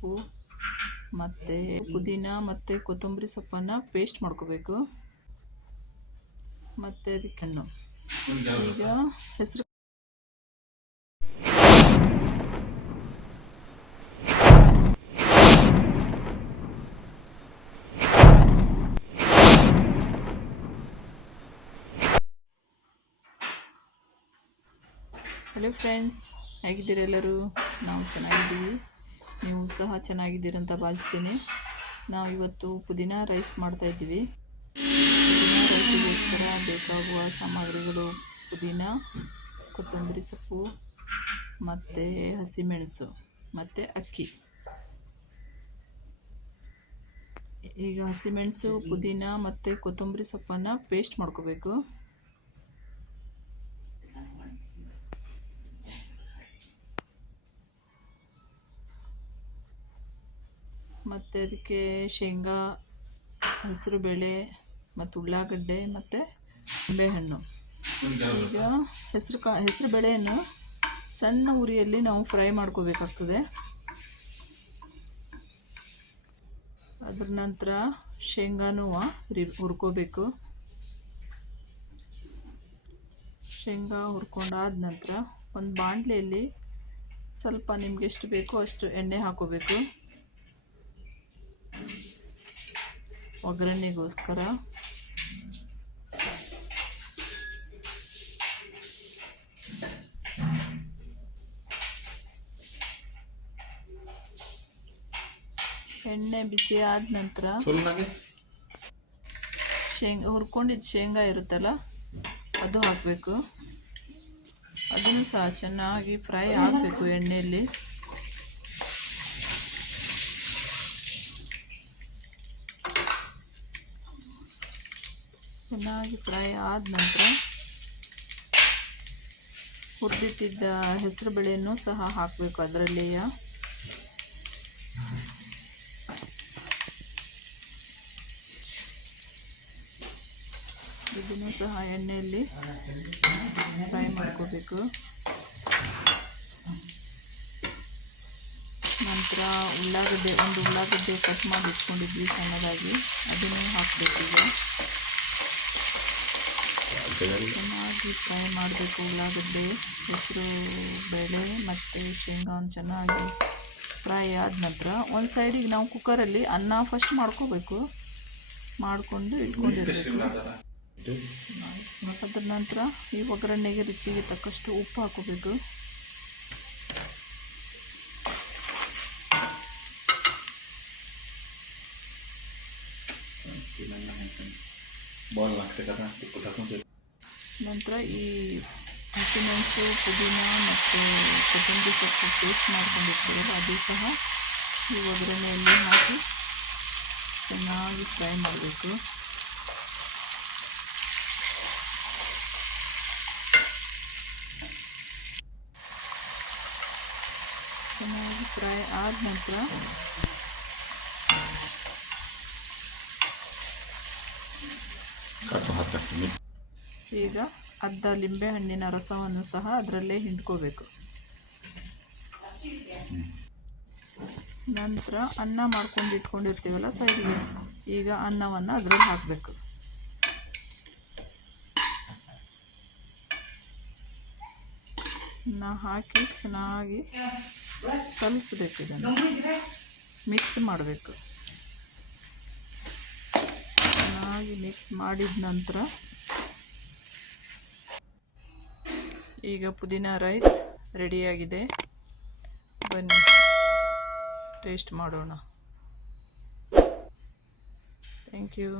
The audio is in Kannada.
ಸೊಪ್ಪು ಮತ್ತು ಪುದೀನ ಮತ್ತು ಕೊತ್ತಂಬರಿ ಸೊಪ್ಪನ್ನು ಪೇಸ್ಟ್ ಮಾಡ್ಕೋಬೇಕು. ಮತ್ತು ಅದಕ್ಕೆ ಈಗ ಹೆಸರು ಹಲೋ ಫ್ರೆಂಡ್ಸ್, ಹೇಗಿದ್ದೀರಿ ಎಲ್ಲರೂ? ನಾವು ಚೆನ್ನಾಗಿದ್ದೀವಿ, ನೀವು ಸಹ ಚೆನ್ನಾಗಿದ್ದೀರಂತ ಭಾವಿಸ್ತೀನಿ. ನಾವು ಇವತ್ತು ಪುದೀನ ರೈಸ್ ಮಾಡ್ತಾಯಿದ್ದೀವಿ. ಪುದೀನ ರೈಸಿಗೋಸ್ಕರ ಬೇಕಾಗುವ ಸಾಮಗ್ರಿಗಳು ಪುದೀನ, ಕೊತ್ತಂಬರಿ ಸೊಪ್ಪು ಮತ್ತು ಹಸಿಮೆಣಸು ಮತ್ತು ಅಕ್ಕಿ. ಈಗ ಹಸಿಮೆಣಸು, ಪುದೀನ ಮತ್ತು ಕೊತ್ತಂಬರಿ ಸೊಪ್ಪನ್ನು ಪೇಸ್ಟ್ ಮಾಡ್ಕೋಬೇಕು. ಮತ್ತು ಅದಕ್ಕೆ ಶೇಂಗಾ, ಹೆಸರುಬೇಳೆ ಮತ್ತು ಉಳ್ಳಾಗಡ್ಡೆ ಮತ್ತು ನಿಂಬೆಹಣ್ಣು. ಈಗ ಹೆಸರುಬೇಳೆಯನ್ನು ಸಣ್ಣ ಉರಿಯಲ್ಲಿ ನಾವು ಫ್ರೈ ಮಾಡ್ಕೋಬೇಕಾಗ್ತದೆ. ಅದ್ರ ನಂತರ ಶೇಂಗಾನೂ ಹುರ್ಕೋಬೇಕು. ಶೇಂಗಾ ಹುರ್ಕೊಂಡಾದ ನಂತರ ಒಂದು ಬಾಣಲೆಯಲ್ಲಿ ಸ್ವಲ್ಪ ನಿಮ್ಗೆ ಎಷ್ಟು ಬೇಕೋ ಅಷ್ಟು ಎಣ್ಣೆ ಹಾಕೋಬೇಕು ಒಗ್ಗರಣೆಗೋಸ್ಕರ. ಎಣ್ಣೆ ಬಿಸಿ ಆದ ನಂತರ ಹುರ್ಕೊಂಡಿದ್ದು ಶೇಂಗಾ ಇರುತ್ತಲ್ಲ ಅದು ಹಾಕಬೇಕು. ಅದನ್ನು ಸಹ ಚೆನ್ನಾಗಿ ಫ್ರೈ ಆಗಬೇಕು ಎಣ್ಣೆಯಲ್ಲಿ. ಚೆನ್ನಾಗಿ ಫ್ರೈ ಆದ ನಂತರ ಹುರಿದಿಟ್ಟಿದ್ದ ಹೆಸರು ಬೇಳೆಯನ್ನು ಸಹ ಹಾಕಬೇಕು ಅದರಲ್ಲಿಯ. ಇದನ್ನು ಸಹ ಎಣ್ಣೆಯಲ್ಲಿ ಫ್ರೈ ಮಾಡ್ಕೋಬೇಕು. ನಂತರ ಒಂದು ಉಳ್ಳಾಗಡ್ಡೆ ಕಟ್ ಮಾಡಿ ಇಟ್ಕೊಂಡಿದ್ವಿ ಸಣ್ಣದಾಗಿ, ಅದನ್ನು ಹಾಕಬೇಕು. ಈಗ ಚೆನ್ನಾಗಿ ಫ್ರೈ ಮಾಡಬೇಕು ಉಳ್ಳಾಗಡ್ಡೆ, ಹೆಸರು ಬೇಳೆ ಮತ್ತು ಶೇಂಗಾವನ್ನು ಚೆನ್ನಾಗಿ ಫ್ರೈ ಆದ ನಂತರ ಒಂದು ಸೈಡಿಗೆ ನಾವು ಕುಕ್ಕರಲ್ಲಿ ಅನ್ನ ಫಸ್ಟ್ ಮಾಡ್ಕೋಬೇಕು, ಮಾಡಿಕೊಂಡು ಇಟ್ಕೊಂಡಿರಬೇಕು. ಅದರ ನಂತರ ಈ ಒಗ್ಗರಣೆಗೆ ರುಚಿಗೆ ತಕ್ಕಷ್ಟು ಉಪ್ಪು ಹಾಕೋಬೇಕು. ನಂತರ ಈ ಹಸಿಮೆಣಸು, ಪುದೀನ ಮತ್ತು ಕೊತ್ತಂಬರಿ ಸೊಪ್ಪು ಪೇಸ್ಟ್ ಮಾಡ್ಕೊಂಡಿರ್ತೀವಲ್ಲ ಅದು ಸಹ ಈ ಒಗ್ಗರಣೆಯಲ್ಲಿ ಹಾಕಿ ಚೆನ್ನಾಗಿ ಫ್ರೈ ಮಾಡಬೇಕು. ಚೆನ್ನಾಗಿ ಫ್ರೈ ಆದ ನಂತರ ಈಗ ಅರ್ಧ ಲಿಂಬೆಹಣ್ಣಿನ ರಸವನ್ನು ಸಹ ಅದರಲ್ಲೇ ಹಿಂಡ್ಕೋಬೇಕು. ನಂತರ ಅನ್ನ ಮಾಡ್ಕೊಂಡು ಇಟ್ಕೊಂಡಿರ್ತೀವಲ್ಲ ಸೈಡಿಗೆ, ಈಗ ಅನ್ನವನ್ನು ಅದರಲ್ಲಿ ಹಾಕಬೇಕು. ಹಾಕಿ ಚೆನ್ನಾಗಿ ಕಲಿಸ್ಬೇಕು. ಇದನ್ನು ಮಿಕ್ಸ್ ಮಾಡಬೇಕು. ಚೆನ್ನಾಗಿ ಮಿಕ್ಸ್ ಮಾಡಿದ ನಂತರ ಈಗ ಪುದೀನ ರೈಸ್ ರೆಡಿಯಾಗಿದೆ. ಬನ್ನಿ ಟೇಸ್ಟ್ ಮಾಡೋಣ. Thank you.